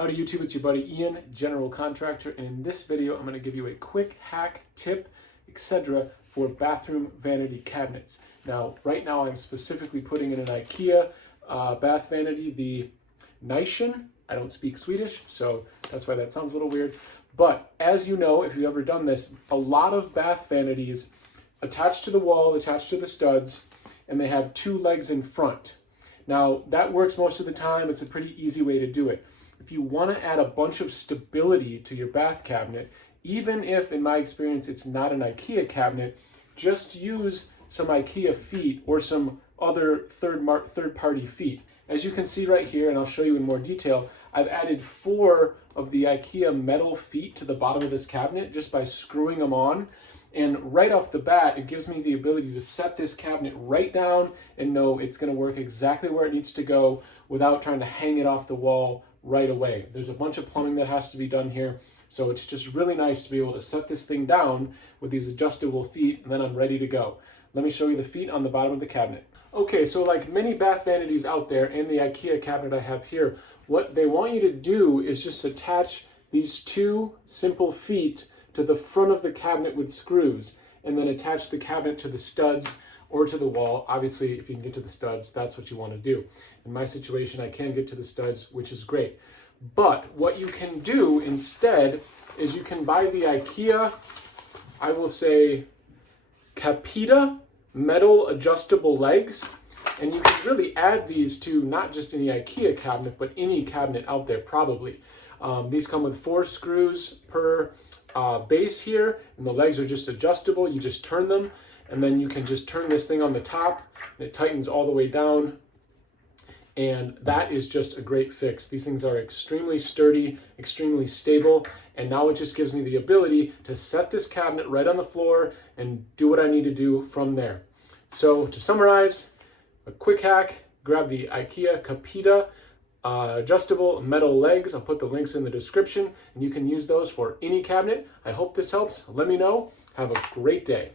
Howdy YouTube, it's your buddy Ian, general contractor, and in this video I'm going to give you a quick hack, tip, etc. for bathroom vanity cabinets. Now, right now I'm specifically putting in an Ikea bath vanity, the Nation. I don't speak Swedish, so that's why that sounds a little weird. But as you know, if you've ever done this, a lot of bath vanities attach to the wall, attach to the studs, and they have two legs in front. Now, that works most of the time. It's a pretty easy way to do it. If you want to add a bunch of stability to your bath cabinet, even if, in my experience, it's not an Ikea cabinet, just use some Ikea feet or some other third-party feet. As you can see right here, and I'll show you in more detail, I've added 4 of the Ikea metal feet to the bottom of this cabinet just by screwing them on. And right off the bat, it gives me the ability to set this cabinet right down and know it's going to work exactly where it needs to go without trying to hang it off the wall right away. There's a bunch of plumbing that has to be done here, so it's just really nice to be able to set this thing down with these adjustable feet, and then I'm ready to go. Let me show you the feet on the bottom of the cabinet. Okay, so like many bath vanities out there and the Ikea cabinet I have here, what they want you to do is just attach these 2 simple feet to the front of the cabinet with screws, and then attach the cabinet to the studs or to the wall. Obviously, if you can get to the studs, that's what you want to do. In my situation, I can get to the studs, which is great. But what you can do instead is you can buy the Ikea, I will say, Capita metal adjustable legs, and you can really add these to not just any Ikea cabinet, but any cabinet out there probably. These come with 4 screws per base here, and the legs are just adjustable. You just turn them, and then you can just turn this thing on the top, and it tightens all the way down, and that is just a great fix. These things are extremely sturdy, extremely stable, and now it just gives me the ability to set this cabinet right on the floor and do what I need to do from there. So to summarize, a quick hack: grab the Ikea Capita adjustable metal legs. I'll put the links in the description, and you can use those for any cabinet. I hope this helps. Let me know. Have a great day.